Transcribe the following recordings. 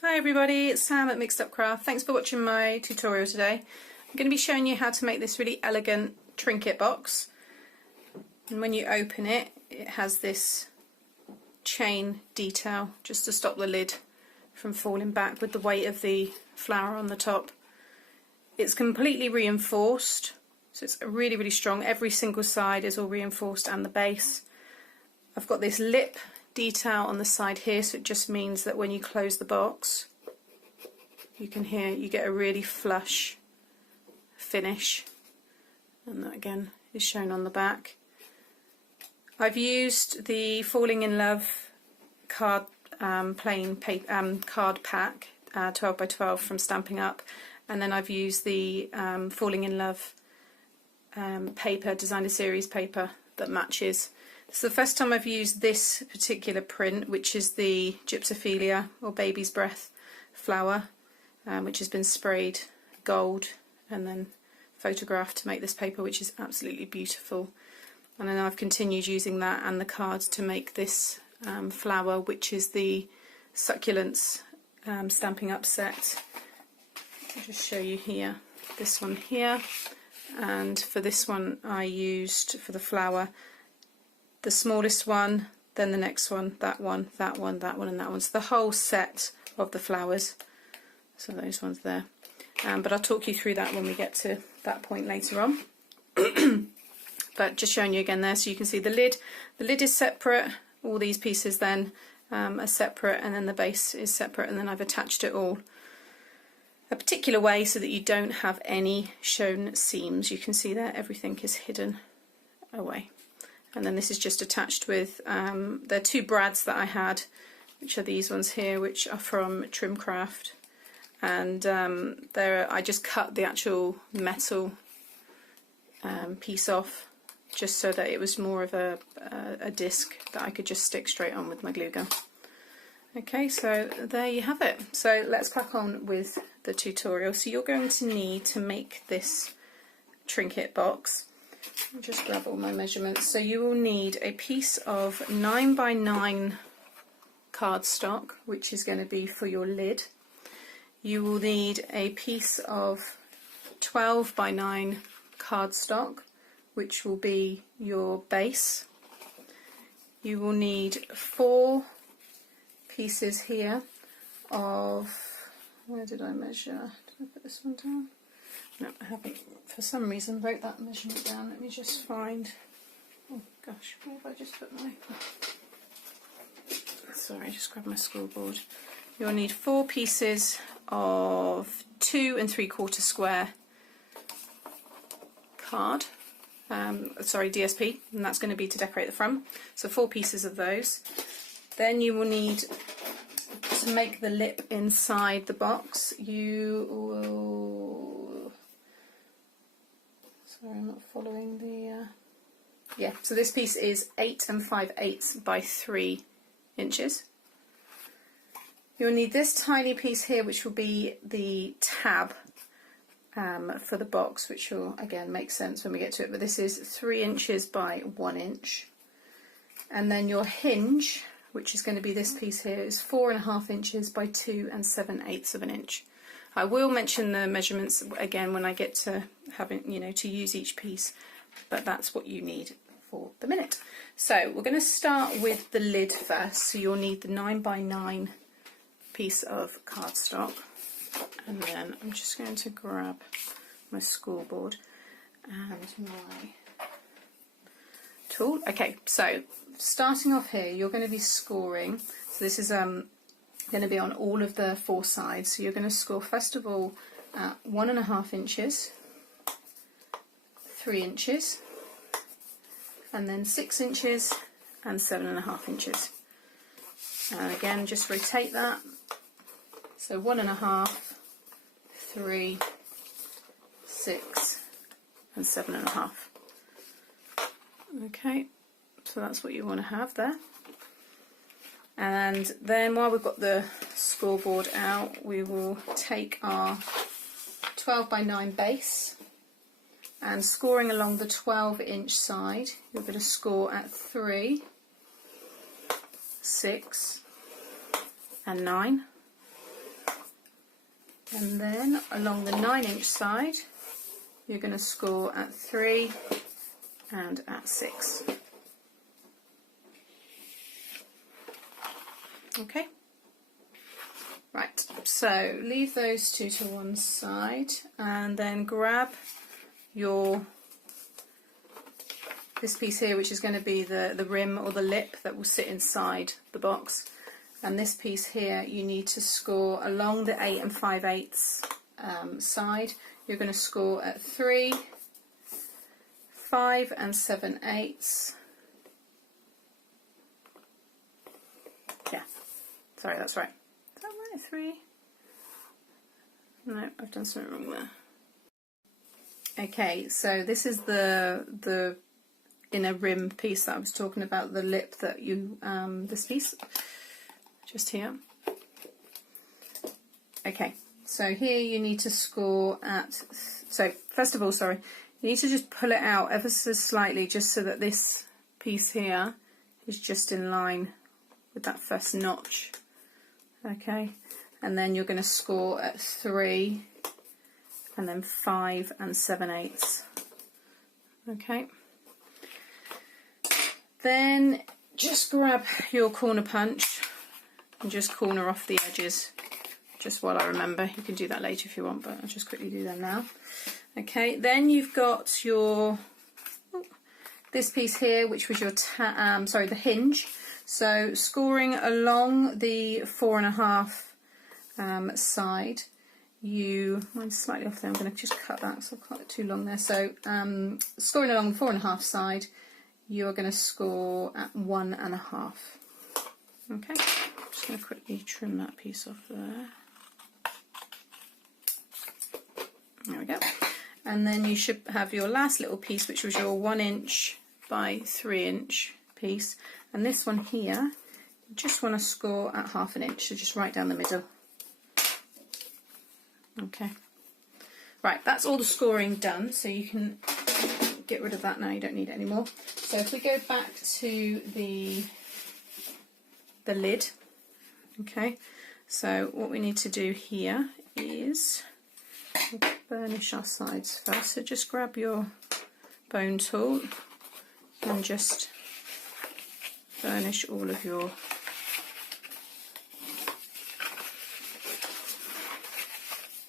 Hi everybody, it's Sam at Mixed Up Craft. Thanks for watching my tutorial today. I'm going to be showing you how to make this really elegant trinket box. And when you open it, it has this chain detail just to stop the lid from falling back with the weight of the flower on the top. It's completely reinforced, so it's really strong. Every single side is all reinforced and the base. I've got this lip detail on the side here, so it just means that when you close the box you can hear, you get a really flush finish, and that again is shown on the back. I've used the Falling in Love card plain paper, card pack 12 by 12 from Stampin Up, and then I've used the Falling in Love paper, designer series paper that matches. It's the first time I've used this particular print, which is the Gypsophilia or Baby's Breath flower, which has been sprayed gold and then photographed to make this paper, which is absolutely beautiful. And then I've continued using that and the cards to make this flower, which is the Succulents Stampin' Up set. I'll just show you here, this one here, and for this one I used, for the flower, the smallest one, then the next one, that one, that one, that one, and that one. So the whole set of the flowers. So those ones there. But I'll talk you through that when we get to that point later on. But just showing you again there, so you can see the lid. The lid is separate. All these pieces then are separate, and then the base is separate, and then I've attached it all a particular way so that you don't have any shown seams. You can see there everything is hidden away. And then this is just attached with, there are two brads that I had, which are these ones here, which are from Trimcraft, and I just cut the actual metal piece off just so that it was more of a disc that I could just stick straight on with my glue gun. Okay, so there you have it. So let's crack on with the tutorial. So you're going to need to make this trinket box. I'll just grab all my measurements. So you will need a piece of 9 by 9 cardstock, which is going to be for your lid. You will need a piece of 12 by 9 cardstock, which will be your base. You will need 4 pieces here of, where did I measure? Did I put this one down? No, I haven't. For some reason wrote that measurement down. Let me just find, oh gosh, where have I just put my, sorry, just grab my scoreboard. You'll need 4 pieces of 2 3/4 square card, sorry, DSP, and that's going to be to decorate the front. So 4 pieces of those. Then you will need, to make the lip inside the box, you will, sorry, I'm not following the, yeah, so this piece is 8 5/8 by 3 inches. You'll need this tiny piece here, which will be the tab for the box, which will again make sense when we get to it, but this is 3 inches by 1 inch. And then your hinge, which is going to be this piece here, is 4.5 inches by 2 7/8 of an inch. I will mention the measurements again when I get to having, you know, to use each piece, but that's what you need for the minute. So we're going to start with the lid first. So you'll need the 9 by 9 piece of cardstock, and then I'm just going to grab my scoreboard and my tool. Okay, so starting off here, you're going to be scoring. So this is going to be on all of the 4 sides. So you're going to score first of all at 1.5 inches, 3 inches, and then 6 inches and 7.5 inches. And again, just rotate that. So 1.5, 3, 6, and 7.5. Okay, so that's what you want to have there. And then while we've got the scoreboard out, we will take our 12 by 9 base, and scoring along the 12-inch side, you're going to score at 3, 6, and 9. And then along the 9-inch side, you're going to score at 3 and at 6. Okay. Right, so leave those two to one side and then grab this piece here, which is going to be the rim or the lip that will sit inside the box. And this piece here you need to score along the 8 5/8 side. You're going to score at 3, 5 7/8. Yeah, sorry, that's right. Is that right? 3? No, I've done something wrong there. Okay, so this is the inner rim piece that I was talking about, the lip that you, this piece, just here. Okay, so here you need to score at, so first of all, sorry, you need to just pull it out ever so slightly just so that this piece here is just in line with that first notch. Okay, and then you're going to score at 3 and then 5 7/8. Okay, then just grab your corner punch and just corner off the edges, just while I remember. You can do that later if you want, but I'll just quickly do that now. Okay, then you've got your this piece here, which was your the hinge. So scoring along the 4.5 side, mine's slightly off there, I'm going to just cut that so I've cut it too long there. So scoring along the 4.5 side, you're going to score at 1.5. Okay, I'm just going to quickly trim that piece off there. There we go. And then you should have your last little piece, which was your 1-inch by 3-inch piece. And this one here, you just want to score at 1/2 inch, so just right down the middle. Okay. Right, that's all the scoring done, so you can get rid of that now, you don't need it anymore. So if we go back to the lid, okay, so what we need to do here is burnish our sides first. So just grab your bone tool and just burnish all of your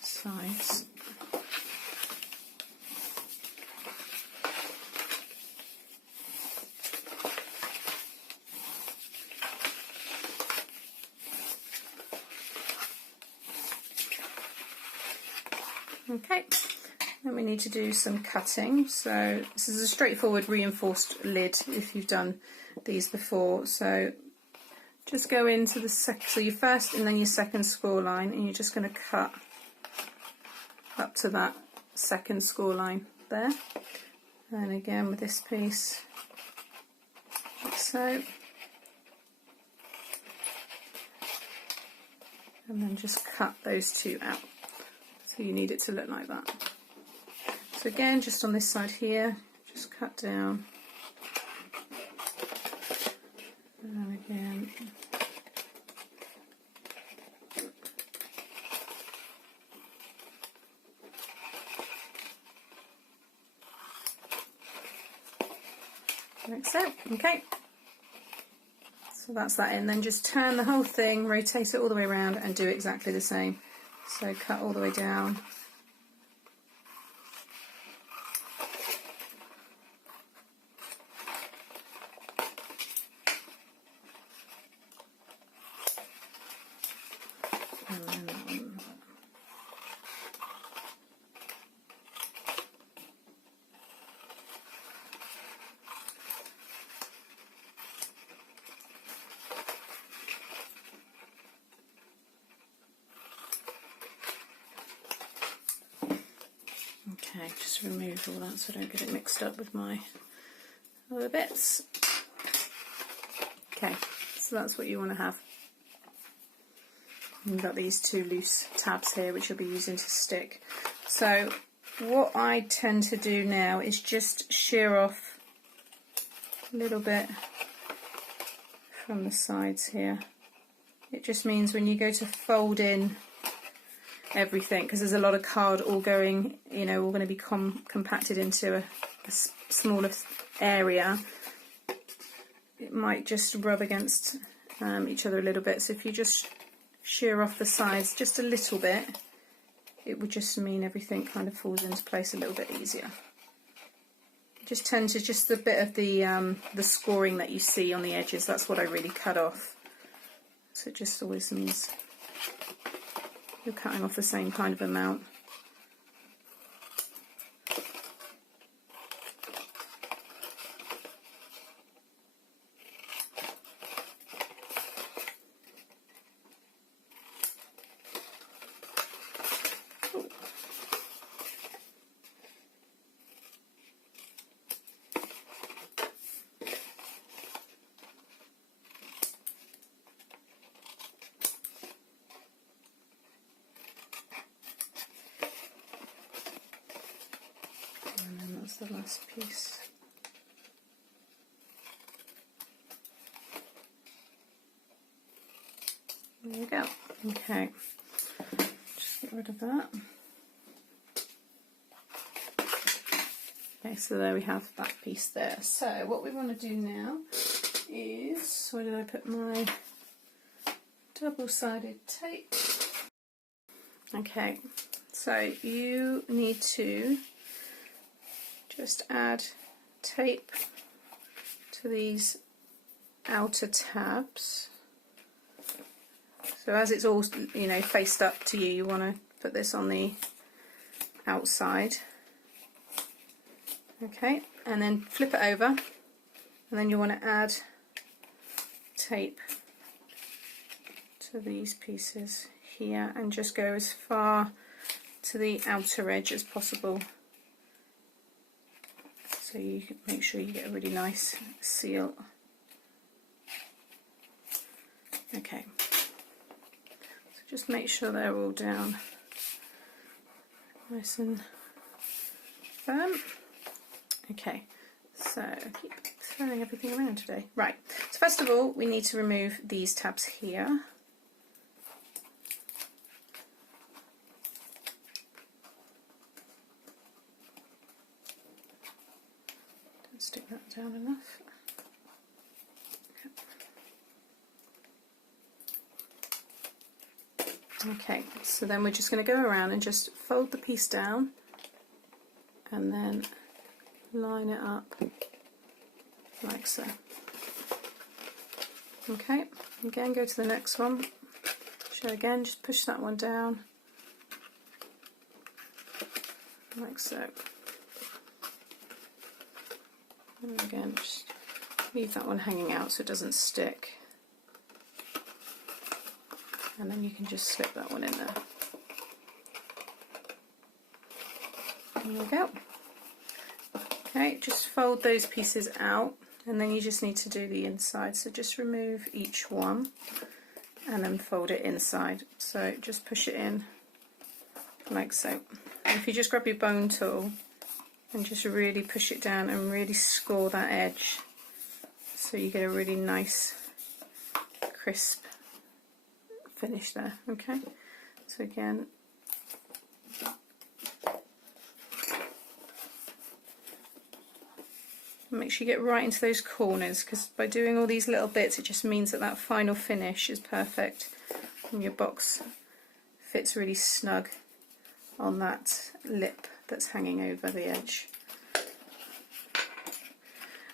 sides. Okay, then we need to do some cutting. So this is a straightforward reinforced lid if you've done these before. So just go into the so your first and then your second score line, and you're just going to cut up to that second score line there. And again with this piece, like so. And then just cut those two out. So you need it to look like that. So again, just on this side here, just cut down. And again. Like so. Okay. So that's that in. Then just turn the whole thing, rotate it all the way around and do exactly the same. So cut all the way down. And then that one. Okay, just remove all that so I don't get it mixed up with my other bits. Okay, so that's what you want to have. You've got these two loose tabs here which you'll be using to stick. So what I tend to do now is just shear off a little bit from the sides here. It just means when you go to fold in everything, because there's a lot of card all going, you know, all going to be compacted into a smaller area. It might just rub against each other a little bit, so if you just shear off the sides just a little bit, it would just mean everything kind of falls into place a little bit easier. Just tend to just the bit of the scoring that you see on the edges, that's what I really cut off. So it just always means you're cutting off the same kind of amount. The last piece. There we go. Okay, just get rid of that. Okay, so there we have that piece there. So what we want to do now is, where did I put my double-sided tape? Okay, so you need to just add tape to these outer tabs. So as it's all, you know, faced up to you, you want to put this on the outside. Okay, and then flip it over, and then you want to add tape to these pieces here, and just go as far to the outer edge as possible. So you make sure you get a really nice seal. Okay, so just make sure they're all down nice and firm. Okay, so I keep throwing everything around today. Right, so first of all we need to remove these tabs here. Stick that down enough. Okay, so then we're just going to go around and just fold the piece down and then line it up like so. Okay, again go to the next one. So again, just push that one down like so. And again, just leave that one hanging out so it doesn't stick. And then you can just slip that one in there. There we go. Okay, just fold those pieces out, and then you just need to do the inside. So just remove each one and then fold it inside. So just push it in like so. And if you just grab your bone tool and just really push it down and really score that edge so you get a really nice crisp finish there. Okay, so again, make sure you get right into those corners, because by doing all these little bits it just means that that final finish is perfect and your box fits really snug on that lip that's hanging over the edge.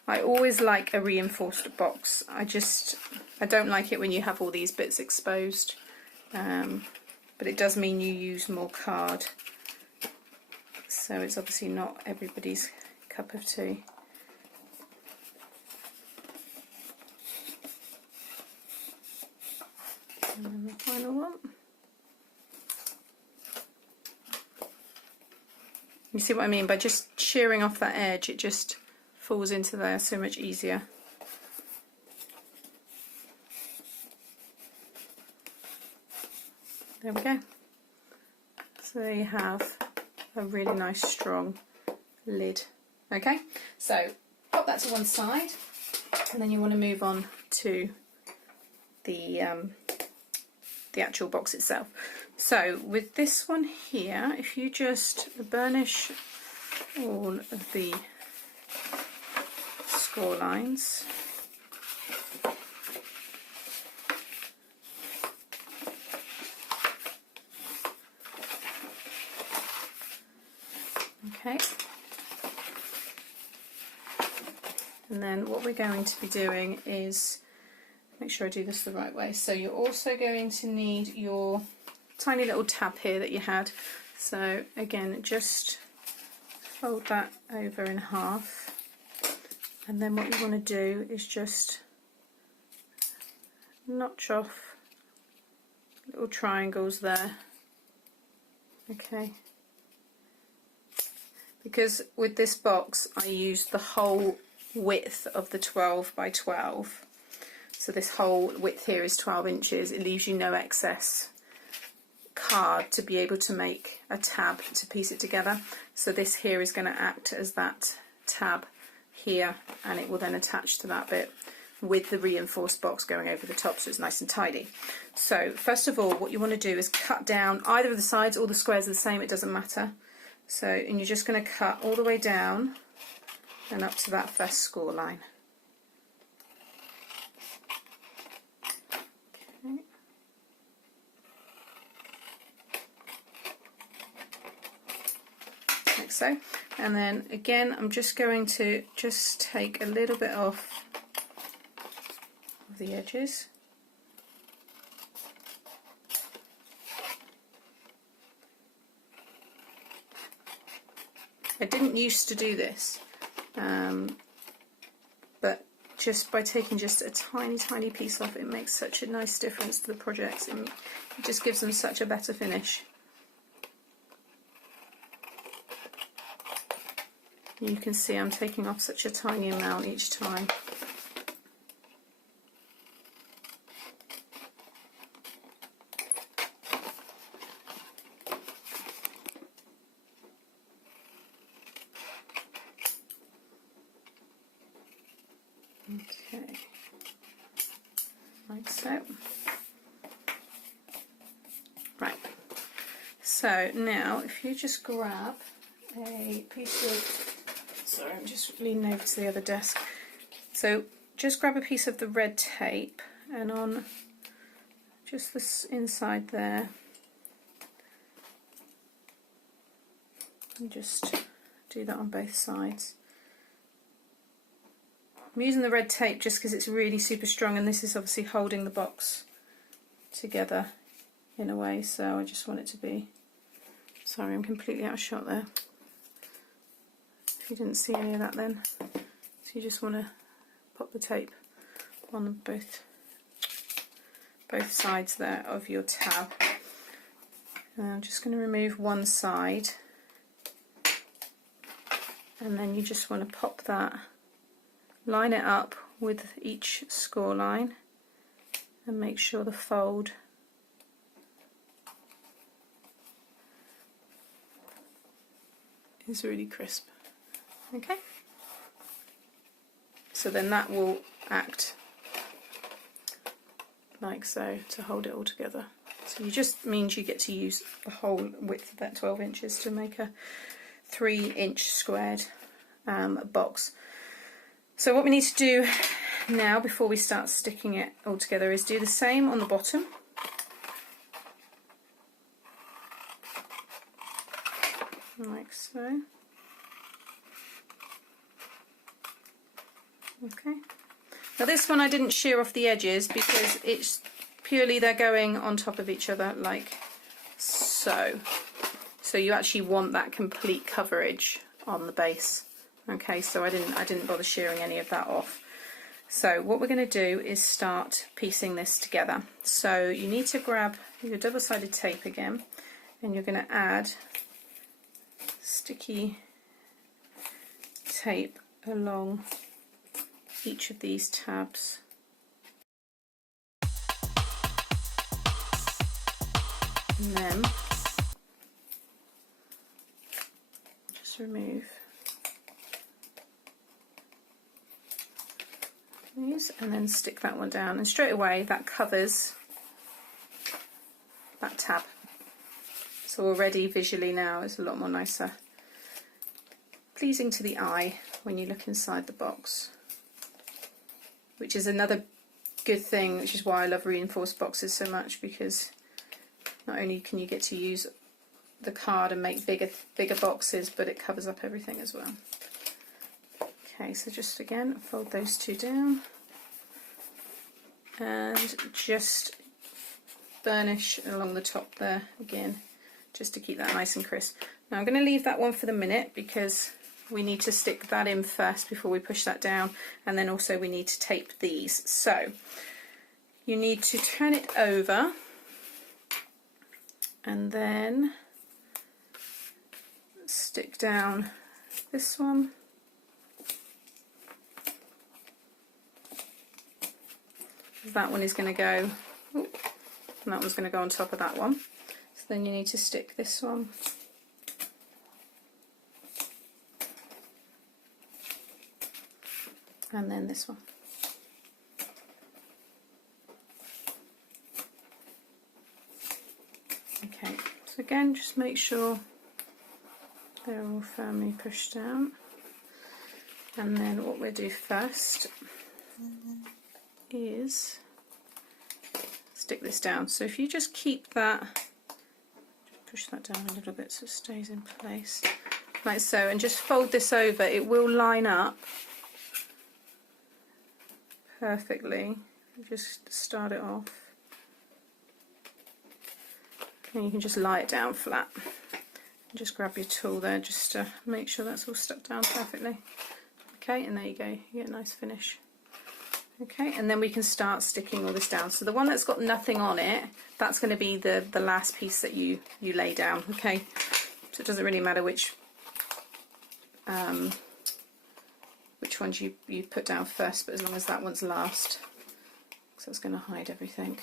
I always like a reinforced box. I don't like it when you have all these bits exposed, but it does mean you use more card, so it's obviously not everybody's cup of tea. And then the final one. You see what I mean? By just shearing off that edge, it just falls into there so much easier. There we go. So there you have a really nice strong lid. Okay, so pop that to one side, and then you want to move on to the actual box itself. So with this one here, if you just burnish all of the score lines, okay, and then what we're going to be doing is, make sure I do this the right way, so you're also going to need your tiny little tab here that you had. So again, just fold that over in half, and then what you want to do is just notch off little triangles there, okay, because with this box I used the whole width of the 12 by 12, so this whole width here is 12 inches. It leaves you no excess card to be able to make a tab to piece it together. So this here is going to act as that tab here, and it will then attach to that bit with the reinforced box going over the top, so it's nice and tidy. So first of all, what you want to do is cut down either of the sides. All the squares are the same, it doesn't matter. So, and you're just going to cut all the way down and up to that first score line. Like so, and then again I'm just going to take a little bit off of the edges. I didn't used to do this, but just by taking just a tiny piece off, it makes such a nice difference to the projects. It just gives them such a better finish. You can see I'm taking off such a tiny amount each time. Okay, like so. Right, so now if you just grab a piece of, sorry, I'm just leaning over to the other desk. So just grab a piece of the red tape, and on just this inside there, and just do that on both sides. I'm using the red tape just because it's really super strong, and this is obviously holding the box together in a way, so I just want it to be, sorry I'm completely out of shot there, if you didn't see any of that then. So you just want to pop the tape on both sides there of your tab. And I'm just going to remove one side, and then you just want to pop that, line it up with each score line, and make sure the fold is really crisp. Okay, so then that will act like so to hold it all together. So you just means you get to use the whole width of that 12 inches to make a 3-inch squared box. So what we need to do now before we start sticking it all together is do the same on the bottom. Like so. Okay. Now this one I didn't shear off the edges because it's purely they're going on top of each other like so. So you actually want that complete coverage on the base. Okay, so I didn't bother shearing any of that off. So what we're going to do is start piecing this together. So you need to grab your double-sided tape again, and you're going to add sticky tape along each of these tabs. And then just remove these and then stick that one down, and straight away that covers that tab. So already visually now it's a lot more nicer, pleasing to the eye when you look inside the box, which is another good thing, which is why I love reinforced boxes so much, because not only can you get to use the card and make bigger boxes, but it covers up everything as well. Okay, so just again fold those two down and just burnish along the top there again, just to keep that nice and crisp. Now I'm going to leave that one for the minute because we need to stick that in first before we push that down, and then also we need to tape these. So you need to turn it over and then stick down this one. That one is going to go, and that one's going to go on top of that one. So then you need to stick this one and then this one. Okay, so again just make sure they're all firmly pushed down, and then what we'll do first is stick this down. So if you just keep that, just push that down a little bit so it stays in place like so, and just fold this over, it will line up perfectly. Just start it off and you can just lie it down flat. Just grab your tool there just to make sure that's all stuck down perfectly. Okay, and there you go, you get a nice finish. Okay, and then we can start sticking all this down. So the one that's got nothing on it, that's going to be the last piece that you lay down. Okay, so it doesn't really matter which ones you put down first, but as long as that one's last, so it's going to hide everything.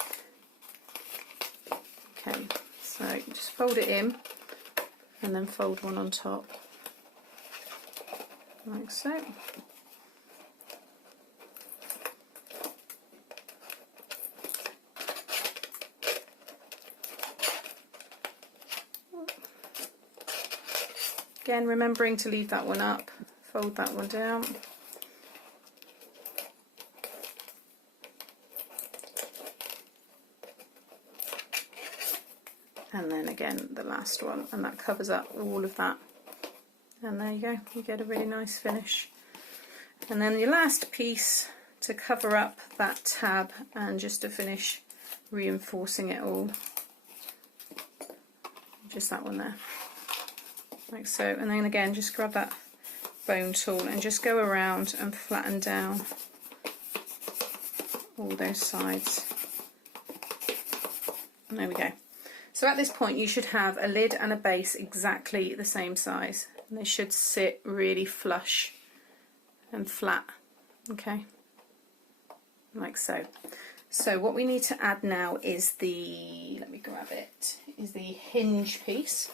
Okay, so just fold it in and then fold one on top like so. Again, remembering to leave that one up, fold that one down. And then again the last one, and that covers up all of that. And there you go, you get a really nice finish. And then your last piece to cover up that tab and just to finish reinforcing it all, just that one there. Like so, and then again just grab that bone tool and just go around and flatten down all those sides. And there we go. So at this point you should have a lid and a base exactly the same size, and they should sit really flush and flat. Okay, like so. So what we need to add now is the, let me grab it, is the hinge piece.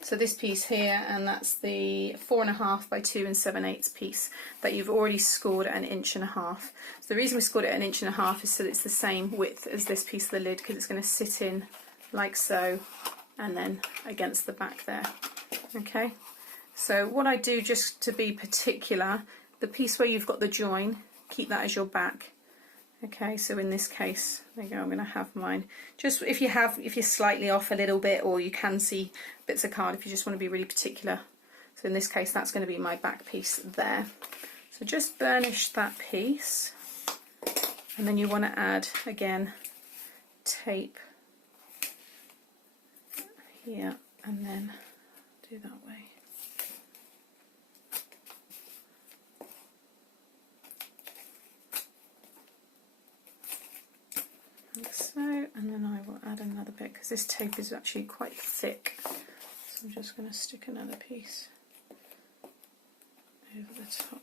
So this piece here, and that's the 4.5 by 2 7/8 piece that you've already scored at 1.5 inches. So the reason we scored it at 1.5 inches is so that it's the same width as this piece of the lid, because it's going to sit in like so and then against the back there. Okay, so what I do, just to be particular, the piece where you've got the join, keep that as your back. Okay, so in this case, there you go, I'm going to have mine. Just if you're slightly off a little bit, or you can see bits of card if you just want to be really particular. So in this case, that's going to be my back piece there. So just burnish that piece, and then you want to add, again, tape here, and then do that way. Like so, and then I will add another bit because this tape is actually quite thick. So I'm just going to stick another piece over the top.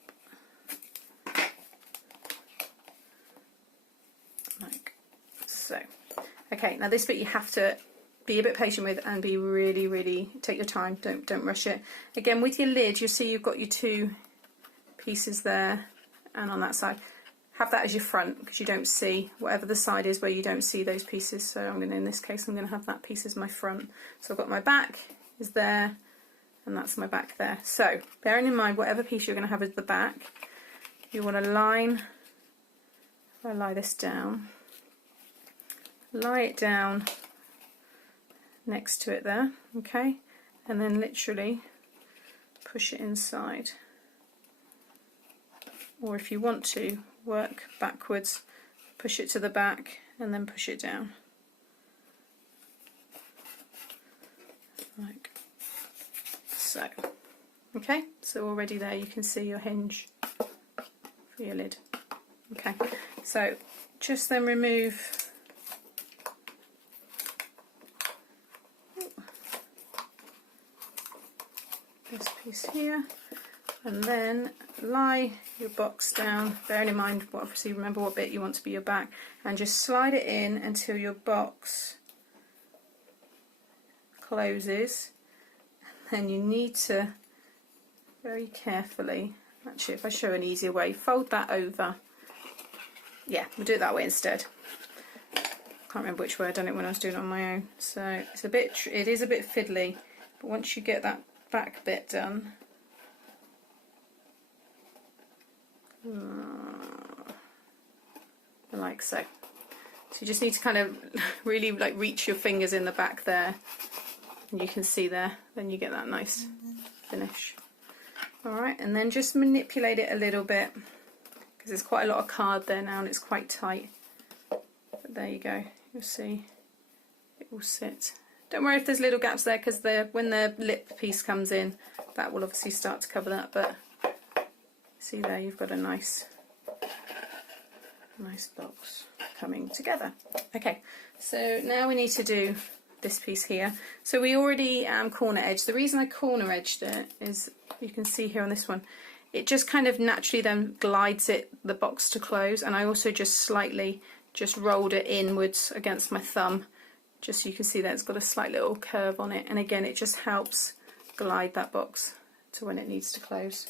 Like so. Okay, now this bit you have to be a bit patient with and be really take your time, don't rush it. Again, with your lid, you'll see you've got your two pieces there and on that side. have that as your front, because you don't see whatever the side is where you don't see those pieces. So I'm going to, in this case, I'm going to have that piece as my front. So I've got my back is there, and that's my back there. So bearing in mind whatever piece you're going to have as the back, you want to line, if I lie this down, lie it down next to it there, okay, and then literally push it inside. Or if you want to, work backwards, push it to the back and then push it down. Like so. Okay, so already there you can see your hinge for your lid. Okay, so just then remove this piece here, and then lie your box down, bearing in mind, obviously remember what bit you want to be your back, and just slide it in until your box closes. And then you need to very carefully, actually if I show an easier way, fold that over. Yeah, we'll do it that way instead. Can't remember which way I've done it when I was doing it on my own. So it's a bit, it is a bit fiddly, but once you get that back bit done, like so. So you just need to kind of really like reach your fingers in the back there, and you can see there, then you get that nice finish. Alright, and then just manipulate it a little bit, because there's quite a lot of card there now and it's quite tight. But there you go, you'll see it will sit. Don't worry if there's little gaps there, because when the lip piece comes in, that will obviously start to cover that, but see there, you've got a nice box coming together. Okay, so now we need to do this piece here. So we already corner edged. The reason I corner edged it is, you can see here on this one, it just kind of naturally then glides the box to close, and I also just slightly just rolled it inwards against my thumb, just so you can see that it's got a slight little curve on it, and again it just helps glide that box to when it needs to close.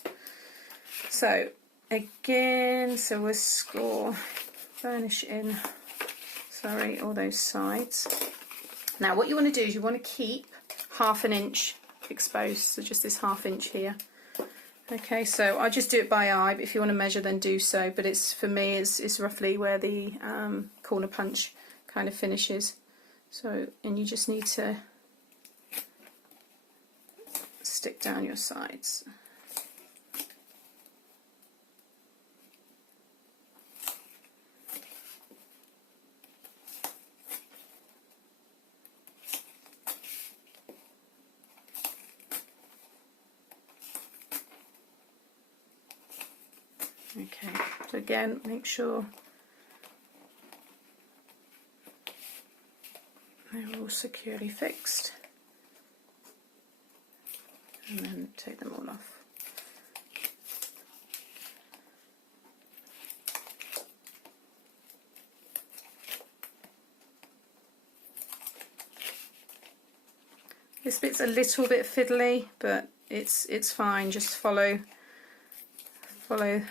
So again, so we'll score, burnish in, sorry, all those sides. Now what you want to do is you want to keep 1/2 inch exposed, so just this 1/2 inch here. Okay, so I just do it by eye, but if you want to measure then do so, but it's, for me, it's roughly where the corner punch kind of finishes. So, and you just need to stick down your sides. Okay, so again, make sure they're all securely fixed, and then take them all off. This bit's a little bit fiddly, but it's fine. Just follow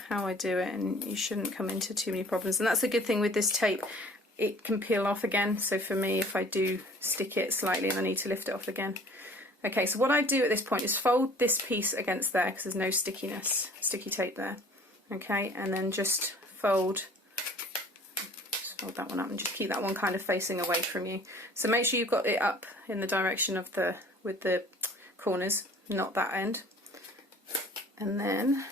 how I do it, and you shouldn't come into too many problems. And that's a good thing with this tape, it can peel off again. So for me, if I do stick it slightly and I need to lift it off again. Okay, so what I do at this point is fold this piece against there, because there's no sticky tape there. Okay, and then just fold that one up and just keep that one kind of facing away from you. So make sure you've got it up in the direction of with the corners, not that end. And then,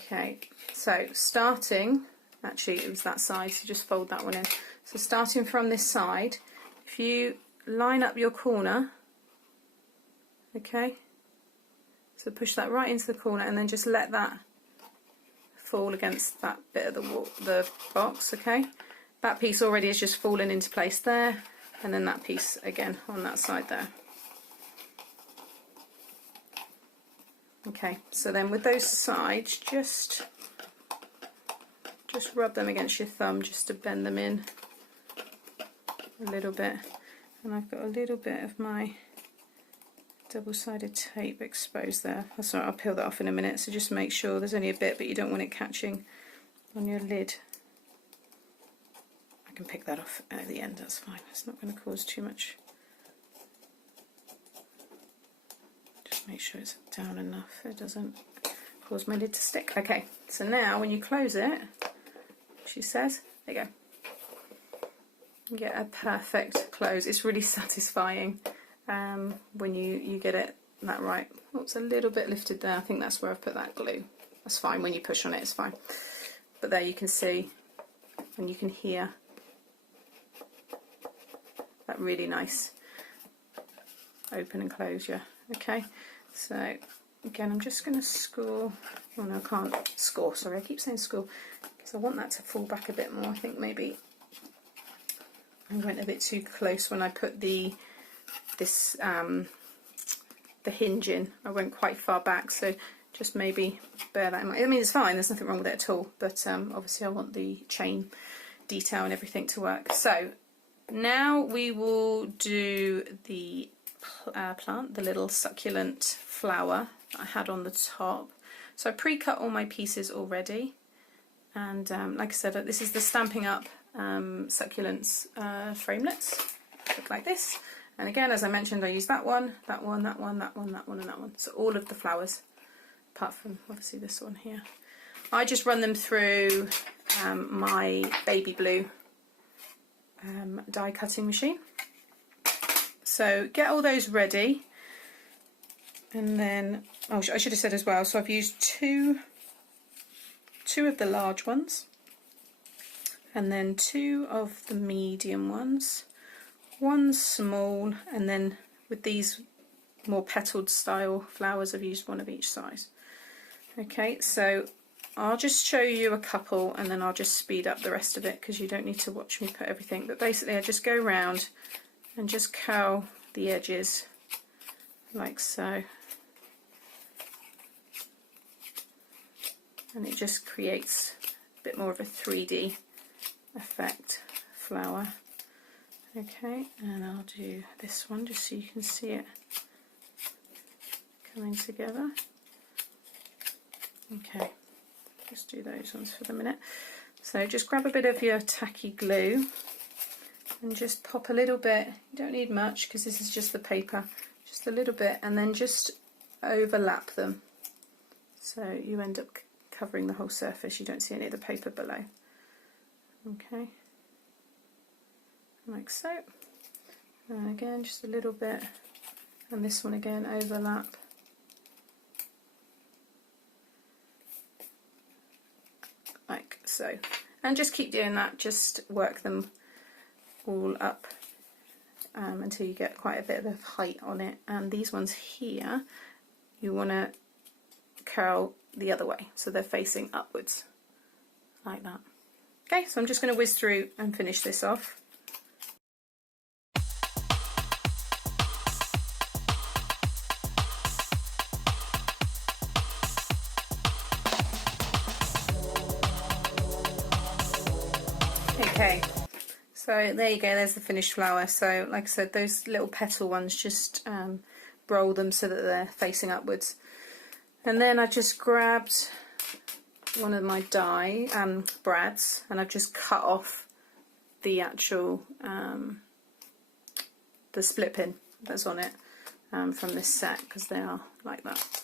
okay, so starting, actually it was that side, so just fold that one in. So starting from this side, if you line up your corner, okay, so push that right into the corner and then just let that fall against that bit of the box, okay. That piece already has just fallen into place there, and then that piece again on that side there. Okay, so then with those sides, just rub them against your thumb just to bend them in a little bit. And I've got a little bit of my double-sided tape exposed there. That's all right, I'll peel that off in a minute, so just make sure there's only a bit, but you don't want it catching on your lid. I can pick that off at the end, that's fine. It's not going to cause too much. Just make sure it's down enough, it doesn't cause my lid to stick. Okay, so now when you close it, she says, there you go. You get a perfect close. It's really satisfying when you get it that right. Oh, it's a little bit lifted there. I think that's where I've put that glue. That's fine, when you push on it, it's fine. But there you can see, and you can hear that really nice open and close, yeah. Okay, so again, I'm just going to score. Oh no, I can't score, sorry, I keep saying score, because I want that to fall back a bit more. I think maybe I went a bit too close when I put the hinge in. I went quite far back, so just maybe bear that in mind. I mean, it's fine, there's nothing wrong with it at all, but obviously I want the chain detail and everything to work. So now we will do the plant, the little succulent flower I had on the top. So I pre-cut all my pieces already, and like I said, this is the Stampin' Up succulents framelets. Look like this. And again, as I mentioned, I used that one, that one, that one, that one, that one, and that one. So all of the flowers, apart from obviously this one here. I just run them through my baby blue die cutting machine. So get all those ready, and then I should have said as well, so I've used two of the large ones, and then 2 of the medium ones, 1 small, and then with these more petaled style flowers I've used 1 of each size. Okay, so I'll just show you a couple and then I'll just speed up the rest of it because you don't need to watch me put everything, but basically I just go around and just curl the edges like so, and it just creates a bit more of a 3D effect flower. Okay, and I'll do this one just so you can see it coming together. Okay, just do those ones for the minute. So just grab a bit of your tacky glue and just pop a little bit. You don't need much because this is just the paper, just a little bit, and then just overlap them so you end up covering the whole surface. You don't see any of the paper below. Okay, like so. And again, just a little bit, and this one again, overlap. Like so. And just keep doing that, just work them all up until you get quite a bit of height on it. And these ones here, you want to curl the other way, so they're facing upwards, like that. Okay, so I'm just going to whiz through and finish this off. Okay, so there you go, there's the finished flower. So like I said, those little petal ones, just roll them so that they're facing upwards. And then I just grabbed one of my die brads, and I've just cut off the actual the split pin that's on it from this set, because they are like that.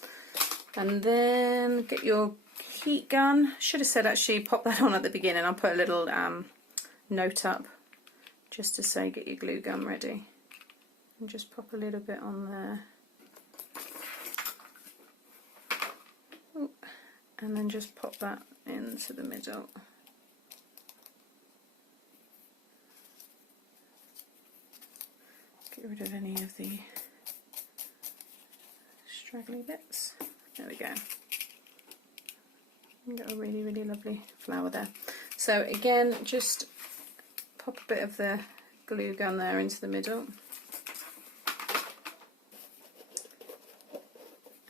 And then get your heat gun. Should have said actually pop that on at the beginning. I'll put a little note up just to say get your glue gun ready, and just pop a little bit on there. Ooh. And then just pop that into the middle. Get rid of any of the straggly bits. There we go. You've got a really, really lovely flower there. So again, just pop a bit of the glue gun there into the middle.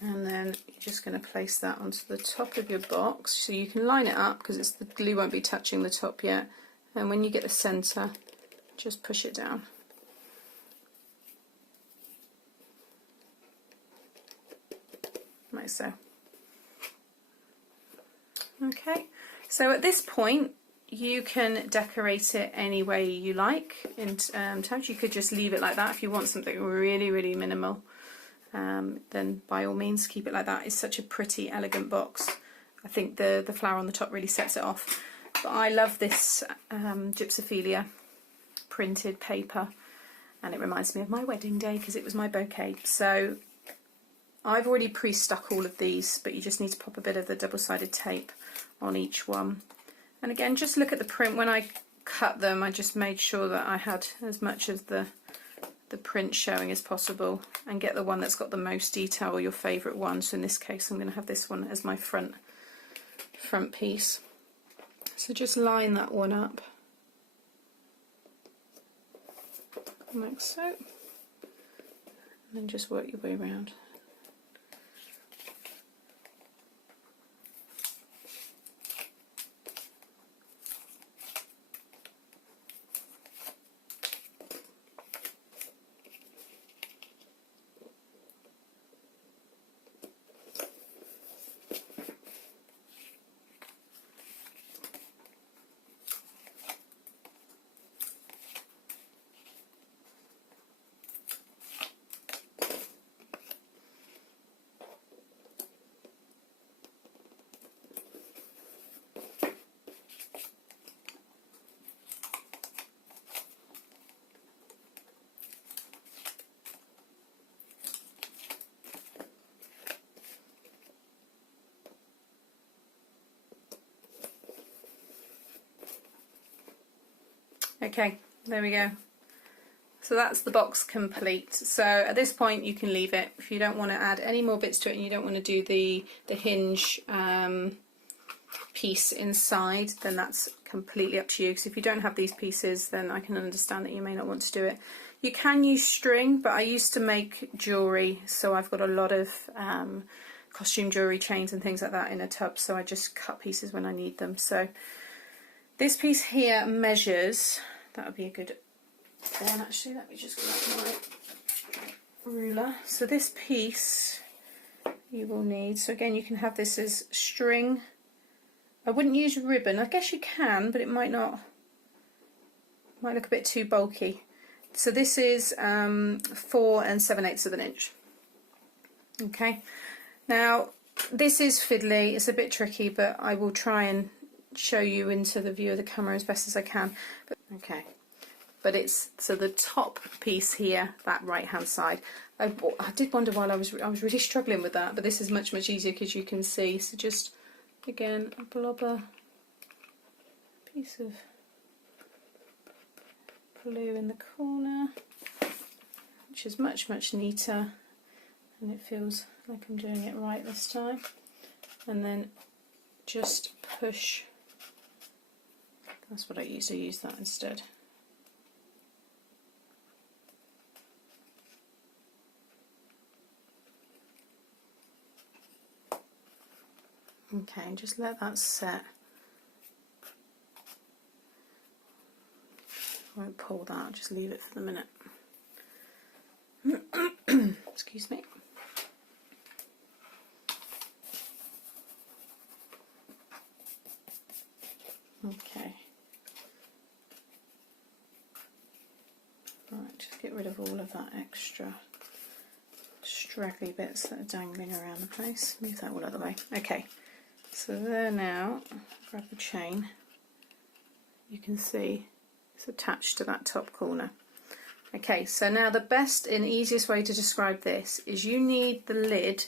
And then you're just going to place that onto the top of your box, so you can line it up because the glue won't be touching the top yet. And when you get the centre, just push it down. like so. Okay, so at this point you can decorate it any way you like. In terms, you could just leave it like that. If you want something really minimal, then by all means keep it like that. It's such a pretty, elegant box. I think the flower on the top really sets it off. But I love this gypsophilia printed paper, and it reminds me of my wedding day because it was my bouquet. So I've already pre-stuck all of these, but you just need to pop a bit of the double-sided tape on each one. And again, just look at the print. When I cut them, I just made sure that I had as much of the print showing as possible, and get the one that's got the most detail, or your favourite one. So in this case, I'm going to have this one as my front piece. So just line that one up like so, and then just work your way around. Okay, there we go. So that's the box complete. So at this point you can leave it. If you don't want to add any more bits to it and you don't want to do the hinge piece inside, then that's completely up to you. Because if you don't have these pieces, then I can understand that you may not want to do it. You can use string, but I used to make jewellery, so I've got a lot of costume jewellery chains and things like that in a tub, so I just cut pieces when I need them. So this piece here measures, that would be a good one actually, let me just grab my ruler. So this piece you will need, so again you can have this as string. I wouldn't use ribbon, I guess you can, but it might not, might look a bit too bulky. So this is 4 7/8 of an inch. Okay, now this is fiddly, it's a bit tricky, but I will try and show you into the view of the camera as best as I can. But, okay, but it's, so the top piece here, that right hand side, I did wonder while I was really struggling with that, but this is much easier because you can see. So just again a blobber piece of blue in the corner, which is much neater, and it feels like I'm doing it right this time. And then just push. That's what I usually use that instead. Okay, and just let that set. I won't pull that, I'll just leave it for the minute. Excuse me. Okay. Right, just get rid of all of that extra straggly bits that are dangling around the place. Move that all out of the way. Okay, so there now, grab the chain. You can see it's attached to that top corner. Okay, so now the best and easiest way to describe this is you need the lid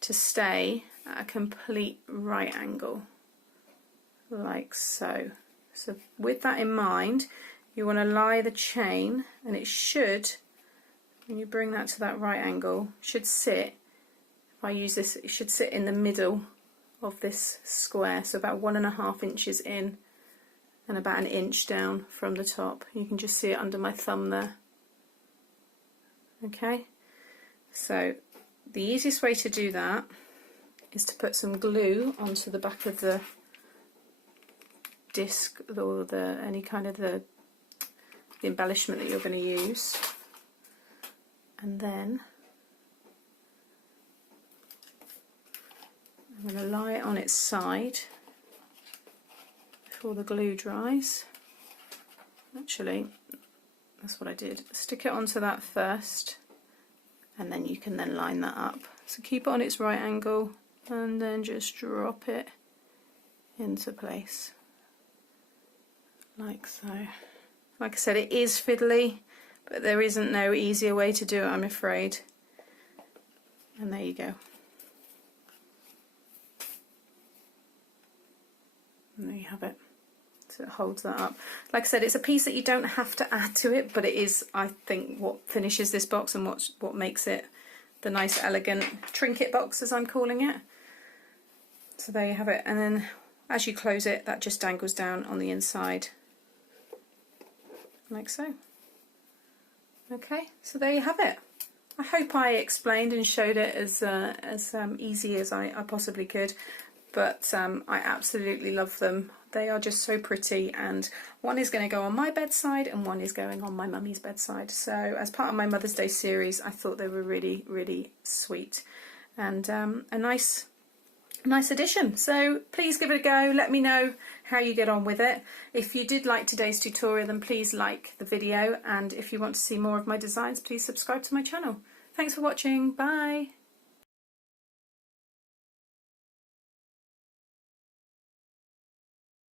to stay at a complete right angle, like so. So with that in mind, you want to lie the chain, and it should, when you bring that to that right angle, should sit, if I use this, it should sit in the middle of this square, so about 1.5 inches in and about 1 inch down from the top. You can just see it under my thumb there. Okay, so the easiest way to do that is to put some glue onto the back of the disc, or any kind of the embellishment that you're going to use, and then I'm going to lie it on its side before the glue dries. Actually, that's what I did. Stick it onto that first, and then you can then line that up. So keep it on its right angle and then just drop it into place like so. Like I said, it is fiddly, but there isn't no easier way to do it, I'm afraid. And there you go. And there you have it. So it holds that up. Like I said, it's a piece that you don't have to add to it, but it is, I think, what finishes this box and what makes it the nice, elegant trinket box, as I'm calling it. So there you have it. And then as you close it, that just dangles down on the inside, like so. Okay, so there you have it. I hope I explained and showed it as easy as I possibly could, but I absolutely love them. They are just so pretty, and one is going to go on my bedside and one is going on my mummy's bedside. So as part of my Mother's Day series, I thought they were really, really sweet and a nice addition. So please give it a go. Let me know how you get on with it. If you did like today's tutorial, then please like the video, and if you want to see more of my designs, please subscribe to my channel. Thanks for watching. Bye.